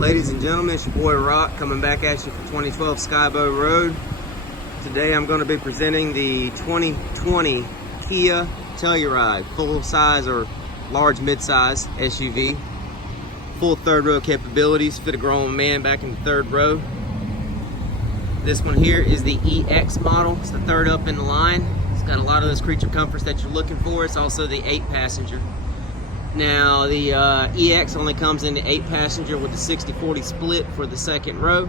Ladies and gentlemen, it's your boy Rock coming back at you for 2012 Skybow Road. Today I'm going to be presenting the 2020 Kia Telluride full size or large mid-size SUV. Full third row capabilities, fit a grown man back in the third row. This one here is the EX model. It's the third up in the line. It's got a lot of those creature comforts that you're looking for. It's also the 8-passenger. Now the EX only comes in the 8-passenger with the 60-40 split for the second row.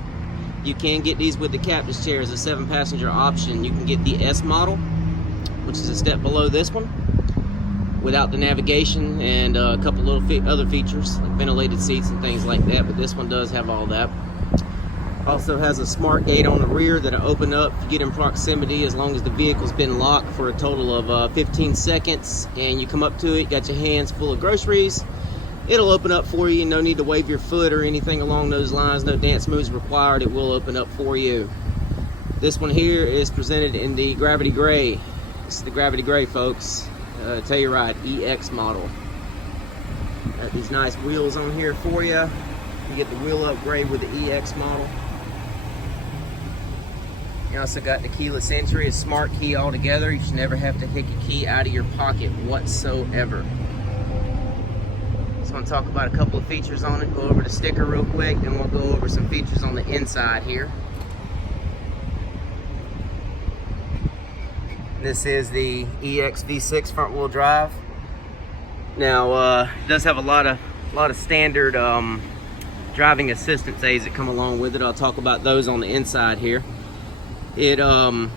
You can get these with the captain's chair as a 7-passenger option. You can get the S model, which is a step below this one, without the navigation and a couple little other features like ventilated seats and things like that, but this one does have all that. Also has a smart gate on the rear that'll open up to get in proximity as long as the vehicle's been locked for a total of 15 seconds, and you come up to it, got your hands full of groceries, it'll open up for you. No need to wave your foot or anything along those lines. No dance moves required. It will open up for you. This one here is presented in the Gravity Gray. This is the Gravity Gray, folks. Telluride EX model. Got these nice wheels on here for you. You get the wheel upgrade with the EX model. You also got the keyless entry, a smart key altogether. You should never have to take a key out of your pocket whatsoever. Just want to talk about a couple of features on it, go over the sticker real quick, then we'll go over some features on the inside here. This is the EX V6 front wheel drive. Now, it does have a lot of standard driving assistance aids that come along with it. I'll talk about those on the inside here. The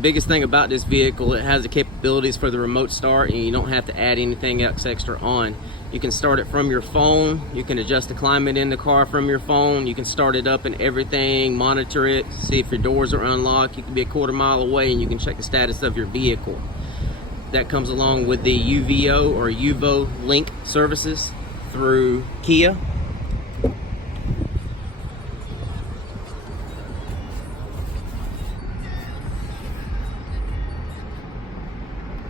biggest thing about this vehicle, it has the capabilities for the remote start, and you don't have to add anything else extra on. You can start it from your phone. You can adjust the climate in the car from your phone. You can start it up and everything, monitor it, see if your doors are unlocked. You can be a quarter-mile away and you can check the status of your vehicle. That comes along with the UVO or UVO Link services through Kia.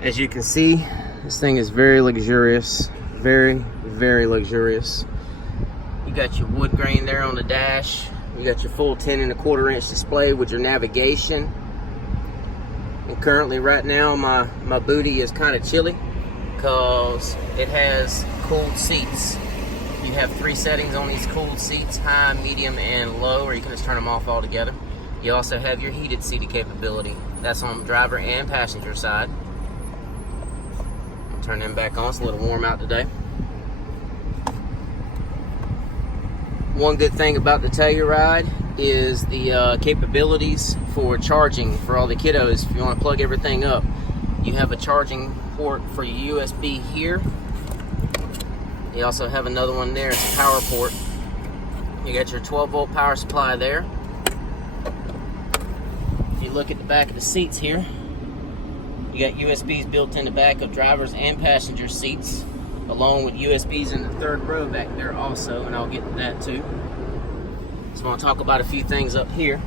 As you can see, this thing is very luxurious, very luxurious. You got your wood grain there on the dash. You got your full 10.25 inch display with your navigation. And currently right now my booty is kind of chilly because it has cooled seats. You have 3 settings on these cooled seats: high, medium, and low, or you can just turn them off altogether. You also have your heated seating capability. That's on the driver and passenger side. Turn them back on. It's a little warm out today. One good thing about the Telluride is the capabilities for charging for all the kiddos. If you want to plug everything up, you have a charging port for your USB here. You also have another one there. It's a power port. You got your 12-volt power supply there. If you look at the back of the seats here, you got USBs built in the back of drivers and passenger seats, along with USBs in the third row back there also, and I'll get to that too. Just want to talk about a few things up here.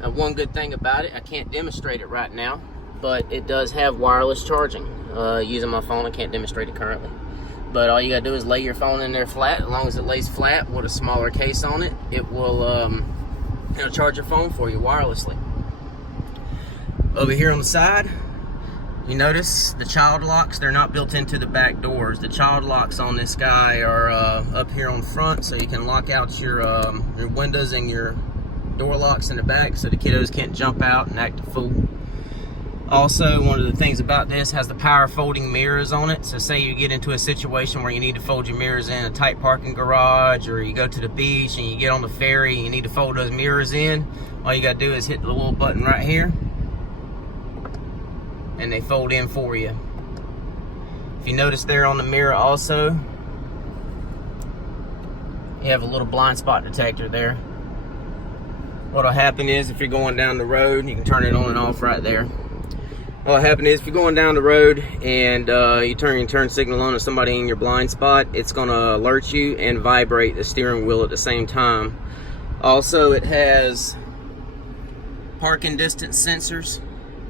Now, one good thing about it, I can't demonstrate it right now, but it does have wireless charging. Using my phone, I can't demonstrate it currently. But all you gotta do is lay your phone in there flat. As long as it lays flat with a smaller case on it, it will it'll charge your phone for you wirelessly. Over here on the side, you notice the child locks, they're not built into the back doors. The child locks on this guy are up here on front, so you can lock out your windows and your door locks in the back so the kiddos can't jump out and act a fool. Also, one of the things about this has the power folding mirrors on it. So say you get into a situation where you need to fold your mirrors in a tight parking garage, or you go to the beach and you get on the ferry and you need to fold those mirrors in, all you gotta do is hit the little button right here and they fold in for you. If you notice there on the mirror also, you have a little blind spot detector there. What'll happen is if you're going down the road, you can turn it on and off right there. What'll happen is if you're going down the road and you turn your turn signal on to somebody in your blind spot, it's gonna alert you and vibrate the steering wheel at the same time. Also, it has parking distance sensors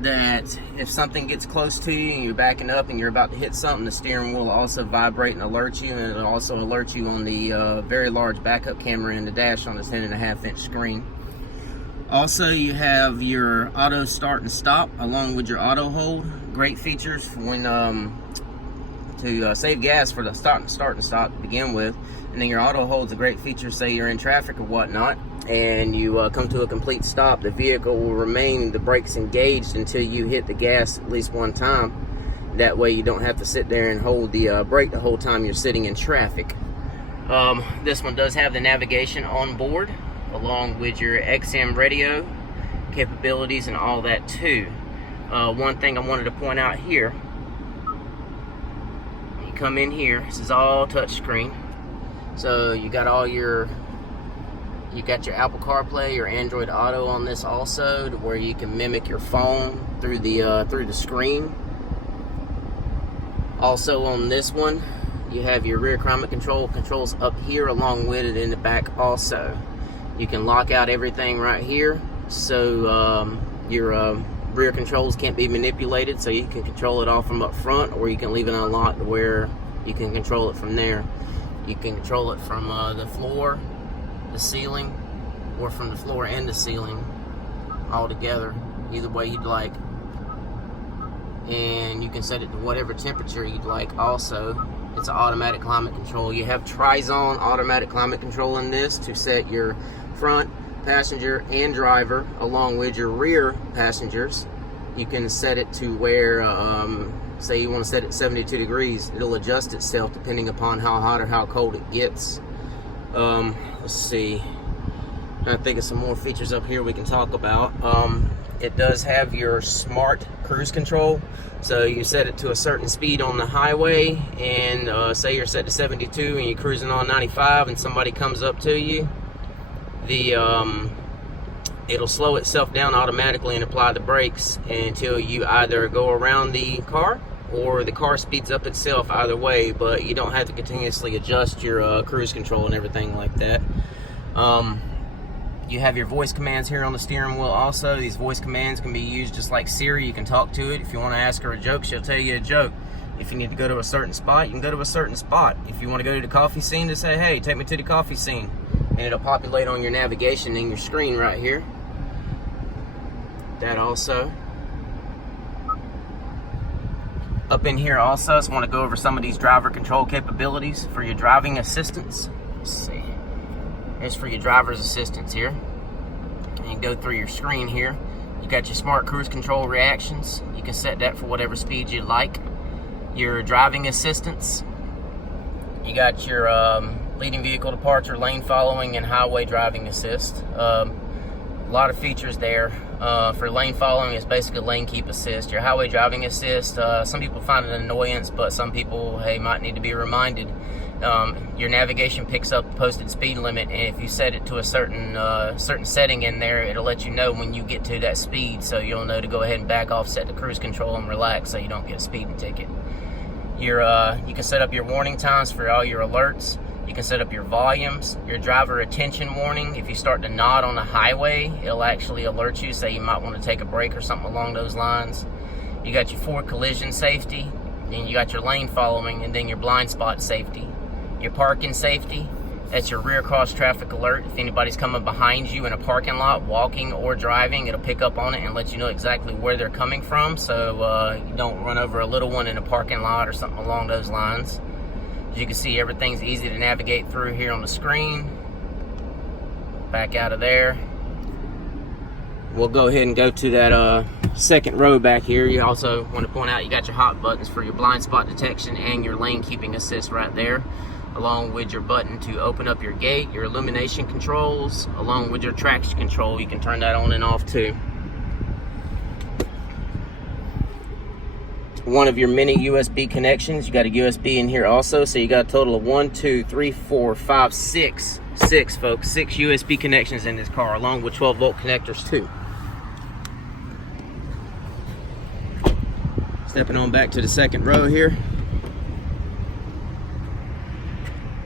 that if something gets close to you and you're backing up and you're about to hit something, the steering wheel will also vibrate and alert you, and it'll also alert you on the very large backup camera in the dash on this 10.5-inch screen. Also, you have your auto start and stop along with your auto hold. Great features for when to save gas for the start and stop to begin with. And then your auto hold's a great feature, say you're in traffic or whatnot, and you come to a complete stop. The vehicle will remain the brakes engaged until you hit the gas at least one time. That way you don't have to sit there and hold the brake the whole time you're sitting in traffic. This one does have the navigation on board, along with your XM radio capabilities and all that too. One thing I wanted to point out here, you come in here, this is all touchscreen. So you got your Apple CarPlay, your Android Auto on this also, to where you can mimic your phone through the screen. Also on this one, you have your rear climate controls up here along with it in the back also. You can lock out everything right here, so your rear controls can't be manipulated, so you can control it all from up front, or you can leave it unlocked where you can control it from there. You can control it from the floor, the ceiling, or from the floor and the ceiling all together, either way you'd like. And you can set it to whatever temperature you'd like also. It's an automatic climate control. You have tri-zone automatic climate control in this to set your front passenger and driver along with your rear passengers. You can set it to where say you want to set it 72 degrees. It'll adjust itself depending upon how hot or how cold it gets. Let's see, I think of some more features up here we can talk about. It does have your smart cruise control, so you set it to a certain speed on the highway, and say you're set to 72 and you're cruising on 95 and somebody comes up to you, it'll slow itself down automatically and apply the brakes until you either go around the car or the car speeds up itself, either way, but you don't have to continuously adjust your cruise control and everything like that. You have your voice commands here on the steering wheel also. These voice commands can be used just like Siri. You can talk to it. If you want to ask her a joke, she'll tell you a joke. If you need to go to a certain spot, you can go to a certain spot. If you want to go to the coffee scene, to say, hey, take me to the coffee scene. And it'll populate on your navigation in your screen right here. That also. Up in here also, I just want to go over some of these driver control capabilities for your driving assistance. Let's see. Here's for your driver's assistance here. And you go through your screen here. You got your smart cruise control reactions. You can set that for whatever speed you like. Your driving assistance. You got your leading vehicle departure, lane following, and highway driving assist. A lot of features there. For lane following, it's basically lane keep assist. Your highway driving assist, some people find it an annoyance, but some people, hey, might need to be reminded. Your navigation picks up the posted speed limit, and if you set it to a certain setting in there, it'll let you know when you get to that speed, so you'll know to go ahead and back off, set the cruise control, and relax so you don't get a speeding ticket. You can set up your warning times for all your alerts. You can set up your volumes, your driver attention warning. If you start to nod on the highway, it'll actually alert you, say you might want to take a break or something along those lines. You got your forward collision safety, and you got your lane following, and then your blind spot safety. Your parking safety, that's your rear cross traffic alert. If anybody's coming behind you in a parking lot, walking or driving, it'll pick up on it and let you know exactly where they're coming from, so you don't run over a little one in a parking lot or something along those lines. As you can see, everything's easy to navigate through here on the screen. Back out of there. We'll go ahead and go to that second row back here. You also want to point out you got your hot buttons for your blind spot detection and your lane keeping assist right there, along with your button to open up your gate, your illumination controls, along with your traction control. You can turn that on and off too. One of your mini USB connections. You got a USB in here also, so you got a total of 1, 2, 3, 4, 5, 6, folks. 6 USB connections in this car, along with 12-volt connectors too. Stepping on back to the second row here.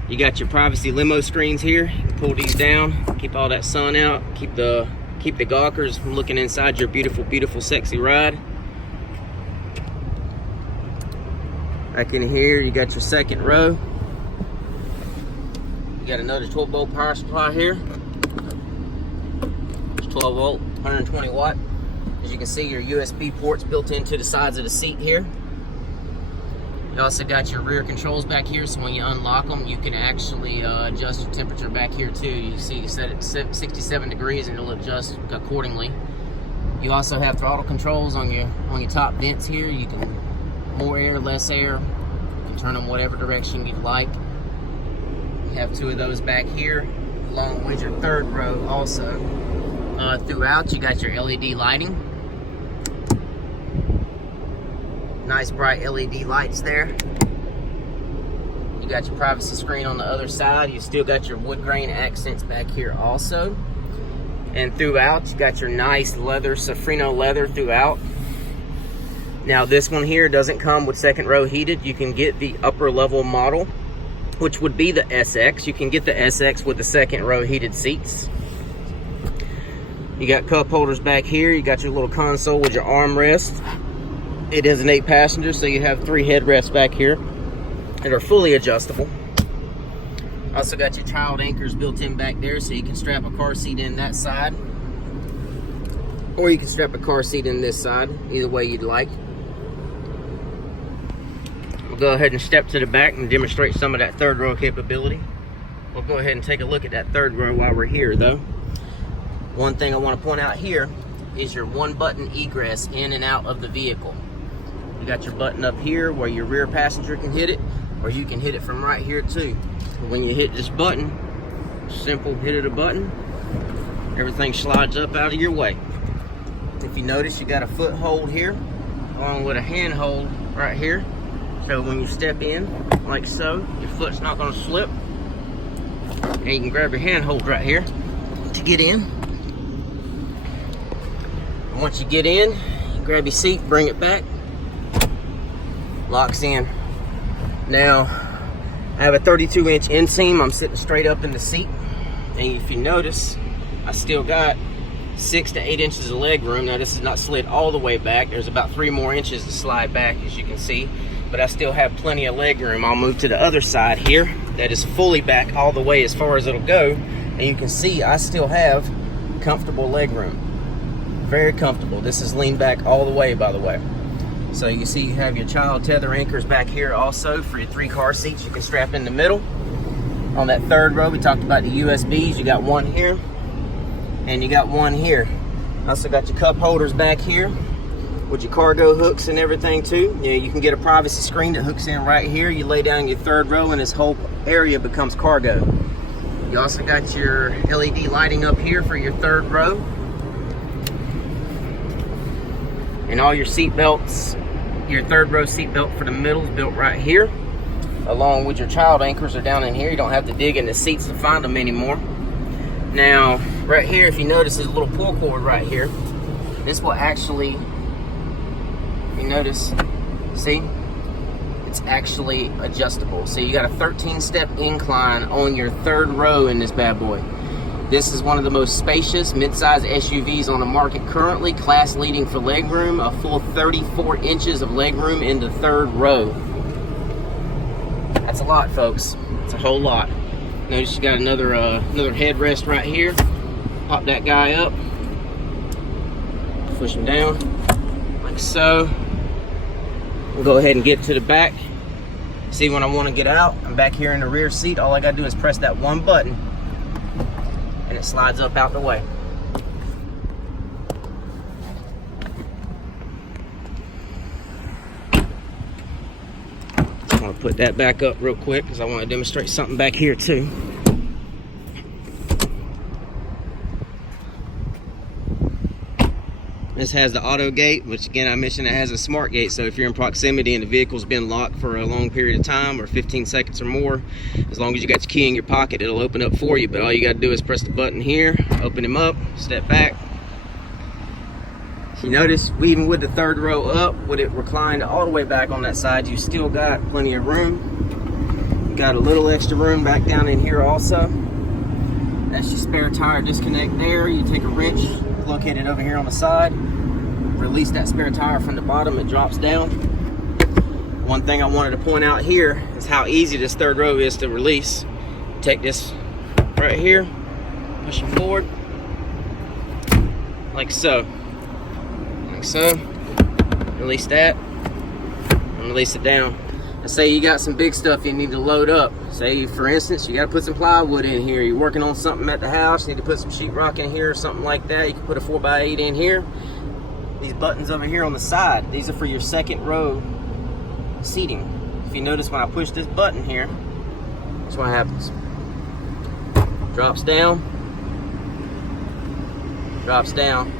You got your privacy limo screens here. You can pull these down, keep all that sun out, keep Keep the gawkers from looking inside your beautiful, beautiful, sexy ride. Back in here, you got your second row. You got another 12-volt power supply here. It's 12 volt, 120 watt. As you can see, your USB ports built into the sides of the seat here. You also got your rear controls back here, so when you unlock them, you can actually adjust your temperature back here too. You see, you set it to 67 degrees and it'll adjust accordingly. You also have throttle controls on your top vents here. You can more air, less air. You can turn them whatever direction you'd like. You have two of those back here, along with your third row also. Throughout, you got your LED lighting. Nice bright LED lights there. You got your privacy screen on the other side. You still got your wood grain accents back here also. And throughout, you got your nice leather, Safrino leather throughout. Now this one here doesn't come with second row heated. You can get the upper level model, which would be the SX. You can get the SX with the second row heated seats. You got cup holders back here. You got your little console with your armrest. It is an 8-passenger, so you have 3 headrests back here that are fully adjustable. Also got your child anchors built in back there, so you can strap a car seat in that side, or you can strap a car seat in this side, either way you'd like. We'll go ahead and step to the back and demonstrate some of that third row capability. We'll go ahead and take a look at that third row while we're here though. One thing I want to point out here is your 1-button egress in and out of the vehicle. You got your button up here where your rear passenger can hit it, or you can hit it from right here too. When you hit this button, simple hit of the button, everything slides up out of your way. If you notice, you got a foothold here, along with a handhold right here. So when you step in, like so, your foot's not gonna slip. And you can grab your handhold right here to get in. And once you get in, you grab your seat, bring it back, locks in. Now, I have a 32-inch inseam. I'm sitting straight up in the seat. And if you notice, I still got 6 to 8 inches of leg room. Now, this is not slid all the way back. There's about 3 more inches to slide back, as you can see. But I still have plenty of leg room. I'll move to the other side here. That is fully back all the way as far as it'll go. And you can see I still have comfortable leg room. Very comfortable. This is leaned back all the way, by the way. So you see you have your child tether anchors back here also for your 3 car seats. You can strap in the middle. On that third row, we talked about the USBs. You got one here, and you got one here. Also got your cup holders back here with your cargo hooks and everything too. Yeah, you can get a privacy screen that hooks in right here. You lay down your third row and this whole area becomes cargo. You also got your LED lighting up here for your third row. And all your seat belts, your third row seat belt for the middle is built right here. Along with your child anchors are down in here. You don't have to dig in the seats to find them anymore. Now, right here, if you notice, there's a little pull cord right here. This will actually, you notice, see? It's actually adjustable. So you got a 13-step incline on your third row in this bad boy. This is one of the most spacious mid-size SUVs on the market currently, class leading for legroom, a full 34 inches of legroom in the third row. That's a lot, folks. It's a whole lot. Notice you got another headrest right here. Pop that guy up, push him down like so. We'll go ahead and get to the back. See, when I want to get out, I'm back here in the rear seat. All I gotta do is press that one button and it slides up out the way. I'm gonna put that back up real quick because I want to demonstrate something back here too. This has the auto gate, which again I mentioned it has a smart gate, so if you're in proximity and the vehicle's been locked for a long period of time or 15 seconds or more, as long as you got your key in your pocket, it'll open up for you. But all you got to do is press the button here, open him up, step back. You notice, even with the third row up, with it reclined all the way back on that side, you still got plenty of room. You got a little extra room back down in here also. That's your spare tire disconnect there. You take a wrench, located over here on the side. Release that spare tire from the bottom, it drops down. One thing I wanted to point out here is how easy this third row is to release. Take this right here, push it forward, like so. Like so. Release that, and release it down. And say you got some big stuff you need to load up. Say, for instance, you got to put some plywood in here. You're working on something at the house, you need to put some sheetrock in here or something like that. You can put a 4x8 in here. These buttons over here on the side, these are for your second row seating. If you notice when I push this button here, that's what happens. Drops down, drops down.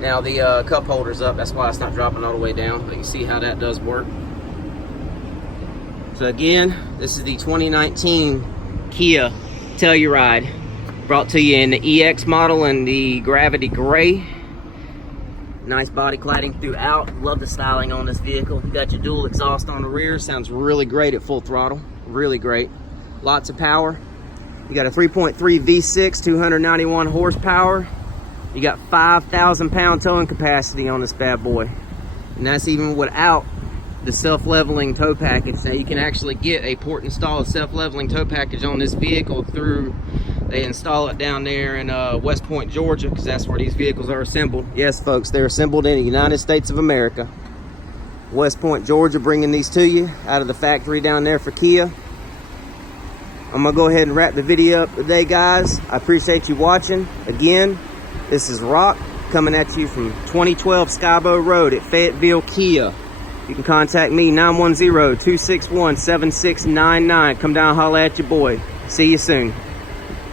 Now the cup holder's up, that's why it's not dropping all the way down, but you see how that does work. So again, this is the 2019 Kia Telluride, brought to you in the EX model and the Gravity Gray. Nice body cladding throughout. Love the styling on this vehicle. You got your dual exhaust on the rear, sounds really great at full throttle, really great. Lots of power. You got a 3.3 V6, 291 horsepower. You got 5,000 pound towing capacity on this bad boy. And that's even without the self-leveling tow package. Now you can actually get a port installed self-leveling tow package on this vehicle through, they install it down there in West Point, Georgia, because that's where these vehicles are assembled. Yes, folks, they're assembled in the United States of America. West Point, Georgia, bringing these to you out of the factory down there for Kia. I'm gonna go ahead and wrap the video up today, guys. I appreciate you watching. Again, this is Rock coming at you from 2012 Skybow Road at Fayetteville, Kia. You can contact me, 910-261-7699. Come down and holler at your boy. See you soon.